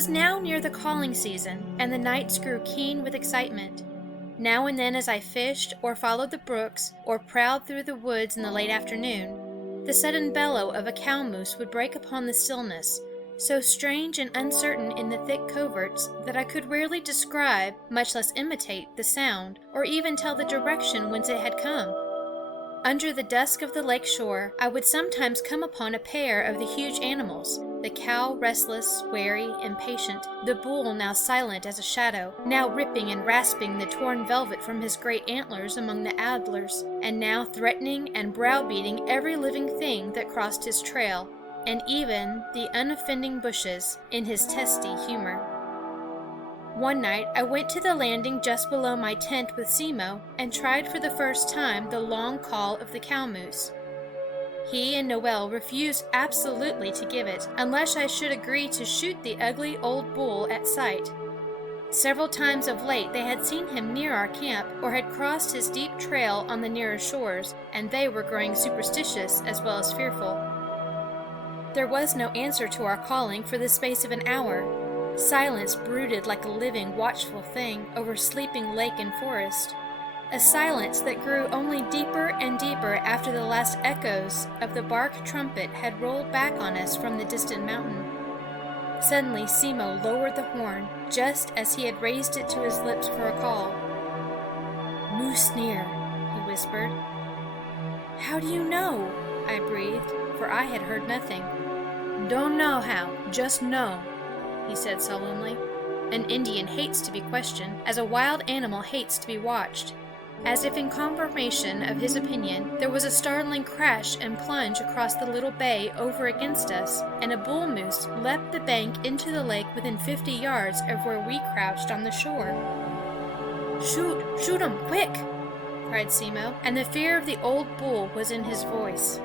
was now near the calling season, and the nights grew keen with excitement. Now and then as I fished, or followed the brooks, or prowled through the woods in the late afternoon, the sudden bellow of a cow moose would break upon the stillness, so strange and uncertain in the thick coverts that I could rarely describe, much less imitate, the sound, or even tell the direction whence it had come. Under the dusk of the lake shore, I would sometimes come upon a pair of the huge animals, the cow restless, wary, impatient, the bull now silent as a shadow, now ripping and rasping the torn velvet from his great antlers among the alders, and now threatening and browbeating every living thing that crossed his trail, and even the unoffending bushes, in his testy humor. One night I went to the landing just below my tent with Simo and tried for the first time the long call of the cow moose. He and Noel refused absolutely to give it, unless I should agree to shoot the ugly old bull at sight. Several times of late they had seen him near our camp, or had crossed his deep trail on the nearer shores, and they were growing superstitious as well as fearful. There was no answer to our calling for the space of an hour. Silence brooded like a living, watchful thing over sleeping lake and forest, a silence that grew only deeper and deeper after the last echoes of the bark trumpet had rolled back on us from the distant mountain. Suddenly Simo lowered the horn, just as he had raised it to his lips for a call. "Moose near," he whispered. "How do you know?" I breathed, for I had heard nothing. "Don't know how, just know," he said solemnly. An Indian hates to be questioned, as a wild animal hates to be watched. As if in confirmation of his opinion, there was a startling crash and plunge across the little bay over against us, and a bull moose leapt the bank into the lake within 50 yards of where we crouched on the shore. Shoot 'em, quick!" cried Simo, and the fear of the old bull was in his voice.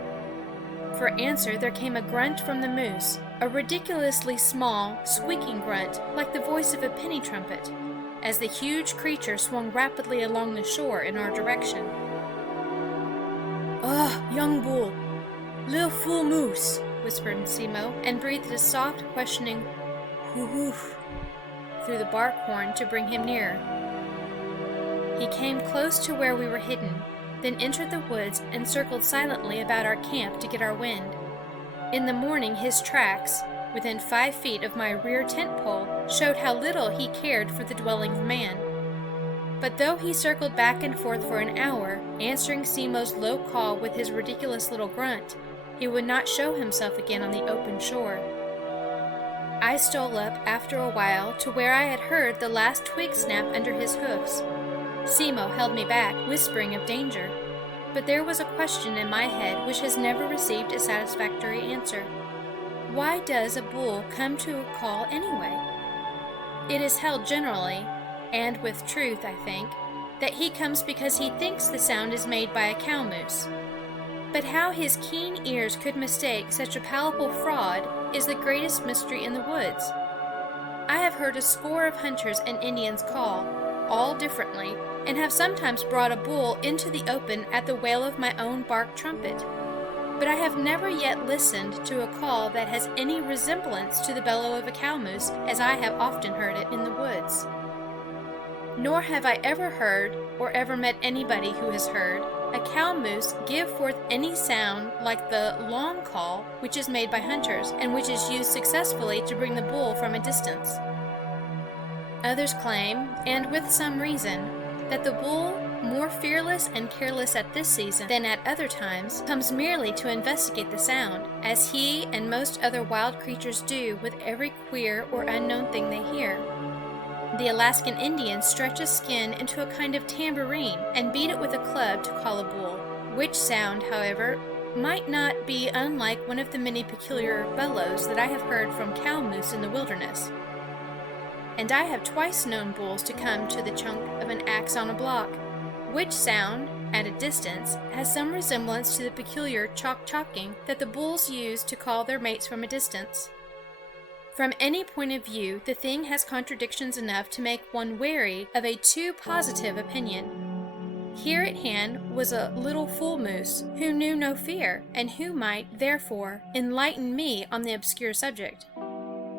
For answer there came a grunt from the moose, a ridiculously small, squeaking grunt, like the voice of a penny trumpet, as the huge creature swung rapidly along the shore in our direction. Young bull, lil fool moose," whispered Simo, and breathed a soft, questioning "hoo-hoo" through the bark horn to bring him nearer. He came close to where we were hidden, then entered the woods and circled silently about our camp to get our wind. In the morning his tracks, within 5 feet of my rear tent pole, showed how little he cared for the dwelling of man. But though he circled back and forth for an hour, answering Simo's low call with his ridiculous little grunt, he would not show himself again on the open shore. I stole up after a while to where I had heard the last twig snap under his hoofs. Simo held me back, whispering of danger, but there was a question in my head which has never received a satisfactory answer. Why does a bull come to a call anyway? It is held generally, and with truth, I think, that he comes because he thinks the sound is made by a cow moose. But how his keen ears could mistake such a palpable fraud is the greatest mystery in the woods. I have heard a score of hunters and Indians call, all differently, and have sometimes brought a bull into the open at the wail of my own bark trumpet. But I have never yet listened to a call that has any resemblance to the bellow of a cow moose as I have often heard it in the woods. Nor have I ever heard, or ever met anybody who has heard, a cow moose give forth any sound like the long call which is made by hunters, and which is used successfully to bring the bull from a distance. Others claim, and with some reason, that the bull, more fearless and careless at this season than at other times, comes merely to investigate the sound, as he and most other wild creatures do with every queer or unknown thing they hear. The Alaskan Indians stretch a skin into a kind of tambourine and beat it with a club to call a bull, which sound, however, might not be unlike one of the many peculiar bellows that I have heard from cow moose in the wilderness. And I have twice known bulls to come to the chunk of an axe on a block, which sound, at a distance, has some resemblance to the peculiar chock-chocking that the bulls use to call their mates from a distance. From any point of view, the thing has contradictions enough to make one wary of a too positive opinion. Here at hand was a little fool moose who knew no fear, and who might, therefore, enlighten me on the obscure subject.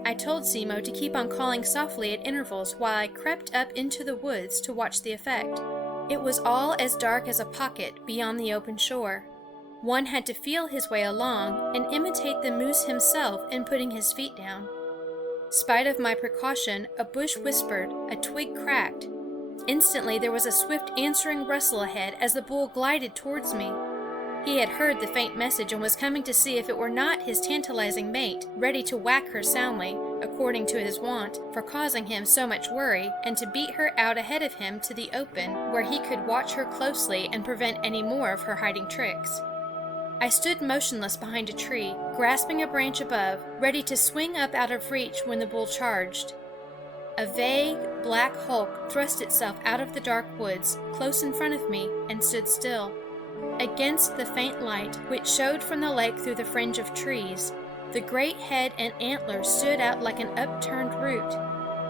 I told Simo to keep on calling softly at intervals while I crept up into the woods to watch the effect. It was all as dark as a pocket beyond the open shore. One had to feel his way along and imitate the moose himself in putting his feet down. Spite of my precaution, a bush whispered, a twig cracked. Instantly there was a swift answering rustle ahead as the bull glided towards me. He had heard the faint message and was coming to see if it were not his tantalizing mate, ready to whack her soundly, according to his wont, for causing him so much worry, and to beat her out ahead of him to the open, where he could watch her closely and prevent any more of her hiding tricks. I stood motionless behind a tree, grasping a branch above, ready to swing up out of reach when the bull charged. A vague, black hulk thrust itself out of the dark woods, close in front of me, and stood still. Against the faint light, which showed from the lake through the fringe of trees, the great head and antlers stood out like an upturned root.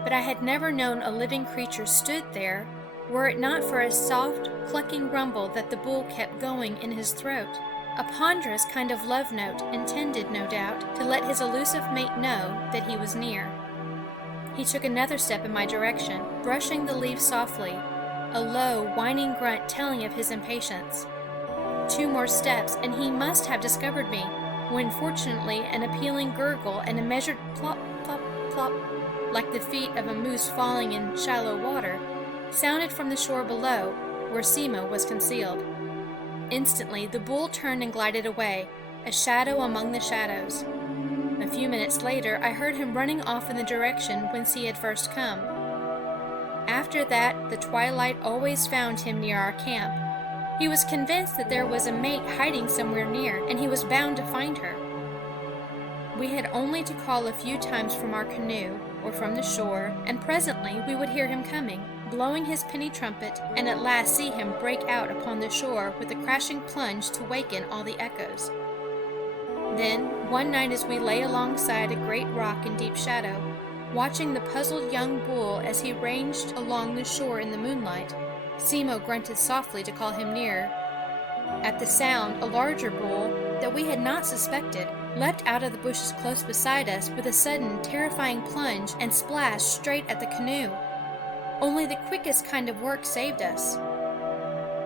But I had never known a living creature stood there, were it not for a soft, clucking rumble that the bull kept going in his throat. A ponderous kind of love note, intended, no doubt, to let his elusive mate know that he was near. He took another step in my direction, brushing the leaves softly, a low, whining grunt telling of his impatience. 2 more steps, and he must have discovered me, when fortunately an appealing gurgle and a measured plop, plop, plop, like the feet of a moose falling in shallow water, sounded from the shore below, where Simo was concealed. Instantly the bull turned and glided away, a shadow among the shadows. A few minutes later I heard him running off in the direction whence he had first come. After that the twilight always found him near our camp. He was convinced that there was a mate hiding somewhere near, and he was bound to find her. We had only to call a few times from our canoe, or from the shore, and presently we would hear him coming, blowing his penny trumpet, and at last see him break out upon the shore with a crashing plunge to waken all the echoes. Then, one night as we lay alongside a great rock in deep shadow, watching the puzzled young bull as he ranged along the shore in the moonlight, Simo grunted softly to call him nearer. At the sound, a larger bull, that we had not suspected, leapt out of the bushes close beside us with a sudden, terrifying plunge and splash straight at the canoe. Only the quickest kind of work saved us.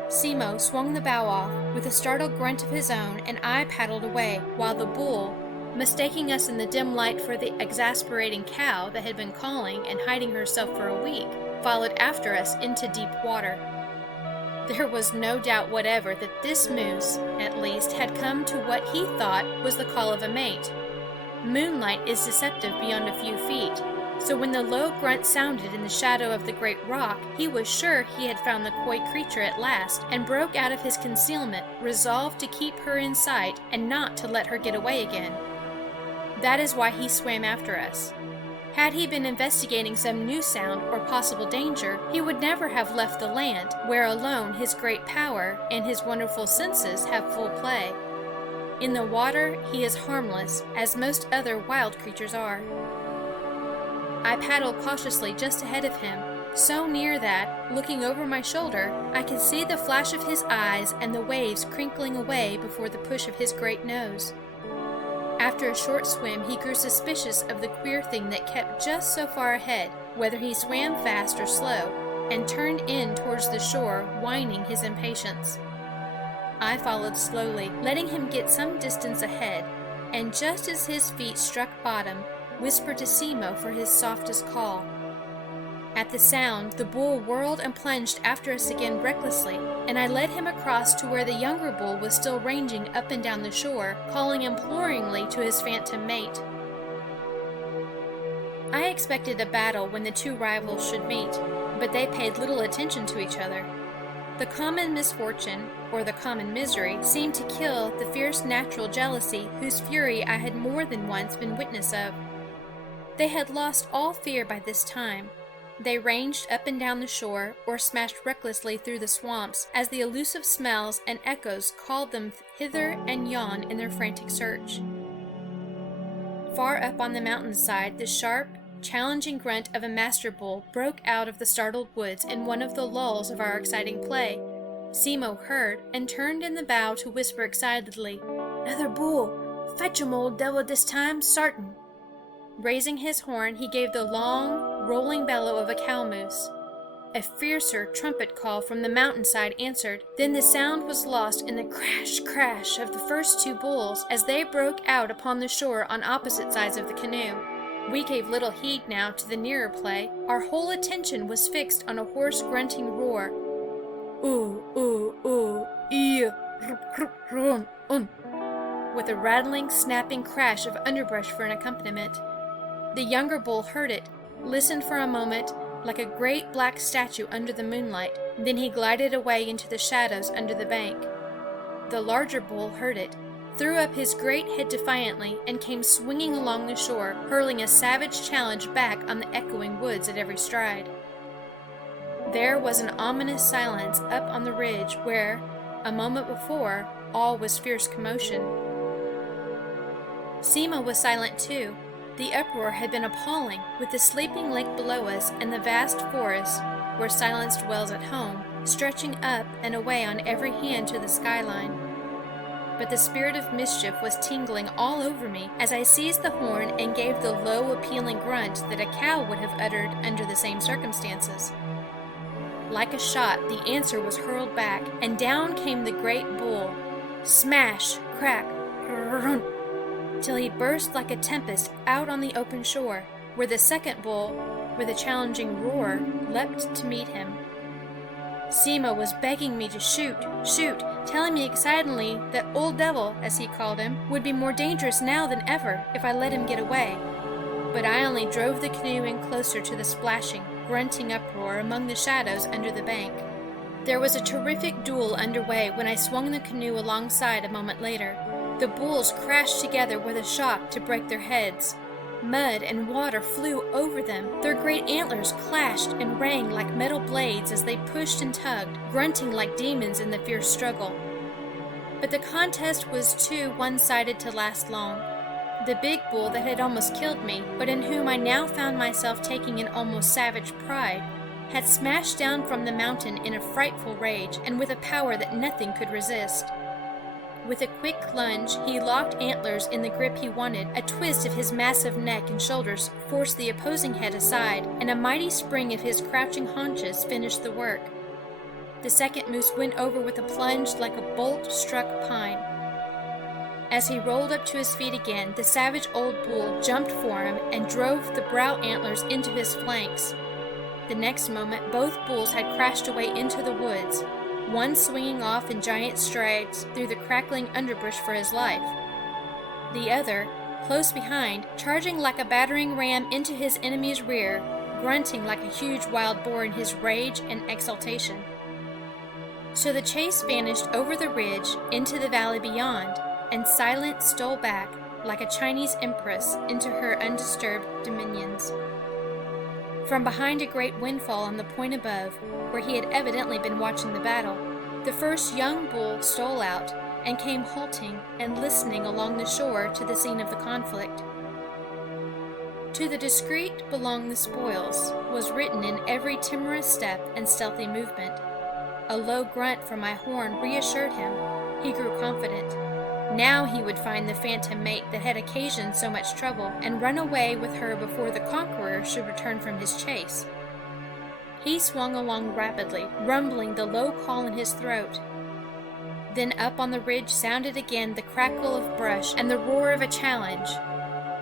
Simo swung the bow off with a startled grunt of his own, and I paddled away, while the bull, mistaking us in the dim light for the exasperating cow that had been calling and hiding herself for a week, followed after us into deep water. There was no doubt whatever that this moose, at least, had come to what he thought was the call of a mate. Moonlight is deceptive beyond a few feet, so when the low grunt sounded in the shadow of the great rock, he was sure he had found the coy creature at last, and broke out of his concealment, resolved to keep her in sight and not to let her get away again. That is why he swam after us. Had he been investigating some new sound or possible danger, he would never have left the land, where alone his great power and his wonderful senses have full play. In the water he is harmless, as most other wild creatures are. I paddled cautiously just ahead of him, so near that, looking over my shoulder, I could see the flash of his eyes and the waves crinkling away before the push of his great nose. After a short swim, he grew suspicious of the queer thing that kept just so far ahead, whether he swam fast or slow, and turned in towards the shore, whining his impatience. I followed slowly, letting him get some distance ahead, and just as his feet struck bottom, whispered to Simo for his softest call. At the sound, the bull whirled and plunged after us again recklessly, and I led him across to where the younger bull was still ranging up and down the shore, calling imploringly to his phantom mate. I expected a battle when the 2 rivals should meet, but they paid little attention to each other. The common misfortune, or the common misery, seemed to kill the fierce natural jealousy whose fury I had more than once been witness of. They had lost all fear by this time. They ranged up and down the shore, or smashed recklessly through the swamps, as the elusive smells and echoes called them hither and yon in their frantic search. Far up on the mountainside, the sharp, challenging grunt of a master bull broke out of the startled woods in one of the lulls of our exciting play. Simo heard, and turned in the bow to whisper excitedly, "Another bull! Fetch 'em, old devil, this time, sartin!" Raising his horn, he gave the long, rolling bellow of a cow moose. A fiercer trumpet call from the mountainside answered. Then the sound was lost in the crash, crash of the first two bulls as they broke out upon the shore on opposite sides of the canoe. We gave little heed now to the nearer play. Our whole attention was fixed on a hoarse grunting roar. Ooh, ooh, ooh, ee, run, with a rattling, snapping crash of underbrush for an accompaniment. The younger bull heard it, listened for a moment, like a great black statue under the moonlight, then he glided away into the shadows under the bank. The larger bull heard it, threw up his great head defiantly, and came swinging along the shore, hurling a savage challenge back on the echoing woods at every stride. There was an ominous silence up on the ridge where, a moment before, all was fierce commotion. Sima was silent too. The uproar had been appalling, with the sleeping lake below us and the vast forest, where silence dwells at home, stretching up and away on every hand to the skyline. But the spirit of mischief was tingling all over me as I seized the horn and gave the low, appealing grunt that a cow would have uttered under the same circumstances. Like a shot, the answer was hurled back, and down came the great bull. Smash, crack, run, till he burst like a tempest out on the open shore, where the second bull, with a challenging roar, leapt to meet him. Sima was begging me to shoot, telling me excitedly that Old Devil, as he called him, would be more dangerous now than ever if I let him get away. But I only drove the canoe in closer to the splashing, grunting uproar among the shadows under the bank. There was a terrific duel underway when I swung the canoe alongside a moment later. The bulls crashed together with a shock to break their heads. Mud and water flew over them. Their great antlers clashed and rang like metal blades as they pushed and tugged, grunting like demons in the fierce struggle. But the contest was too one-sided to last long. The big bull that had almost killed me, but in whom I now found myself taking an almost savage pride, had smashed down from the mountain in a frightful rage and with a power that nothing could resist. With a quick lunge, he locked antlers in the grip he wanted. A twist of his massive neck and shoulders forced the opposing head aside, and a mighty spring of his crouching haunches finished the work. The second moose went over with a plunge like a bolt-struck pine. As he rolled up to his feet again, the savage old bull jumped for him and drove the brow antlers into his flanks. The next moment, both bulls had crashed away into the woods, one swinging off in giant strides through the crackling underbrush for his life. The other, close behind, charging like a battering ram into his enemy's rear, grunting like a huge wild boar in his rage and exultation. So the chase vanished over the ridge into the valley beyond, and silence stole back, like a Chinese empress, into her undisturbed dominions. From behind a great windfall on the point above, where he had evidently been watching the battle, the first young bull stole out and came halting and listening along the shore to the scene of the conflict. To the discreet belong the spoils, was written in every timorous step and stealthy movement. A low grunt from my horn reassured him. He grew confident. Now he would find the phantom mate that had occasioned so much trouble and run away with her before the conqueror should return from his chase. He swung along rapidly, rumbling the low call in his throat. Then up on the ridge sounded again the crackle of brush and the roar of a challenge.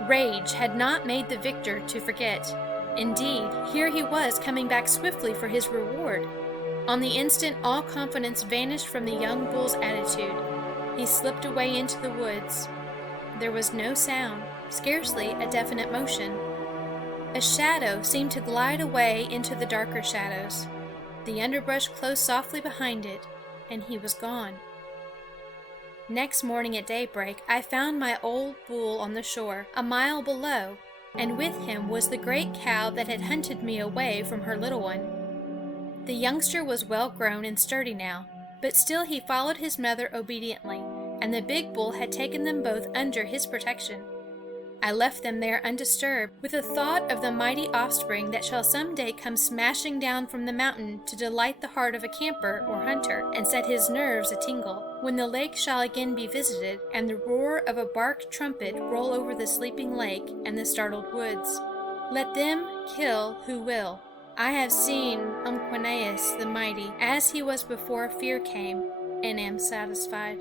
Rage had not made the victor to forget. Indeed, here he was coming back swiftly for his reward. On the instant, all confidence vanished from the young bull's attitude. He slipped away into the woods. There was no sound, scarcely a definite motion. A shadow seemed to glide away into the darker shadows. The underbrush closed softly behind it, and he was gone. Next morning at daybreak, I found my old bull on the shore, a mile below, and with him was the great cow that had hunted me away from her little one. The youngster was well grown and sturdy now, but still he followed his mother obediently, and the big bull had taken them both under his protection. I left them there undisturbed, with the thought of the mighty offspring that shall some day come smashing down from the mountain to delight the heart of a camper or hunter, and set his nerves a-tingle, when the lake shall again be visited, and the roar of a bark trumpet roll over the sleeping lake and the startled woods. Let them kill who will. I have seen Umquanaeus the mighty, as he was before fear came, and am satisfied.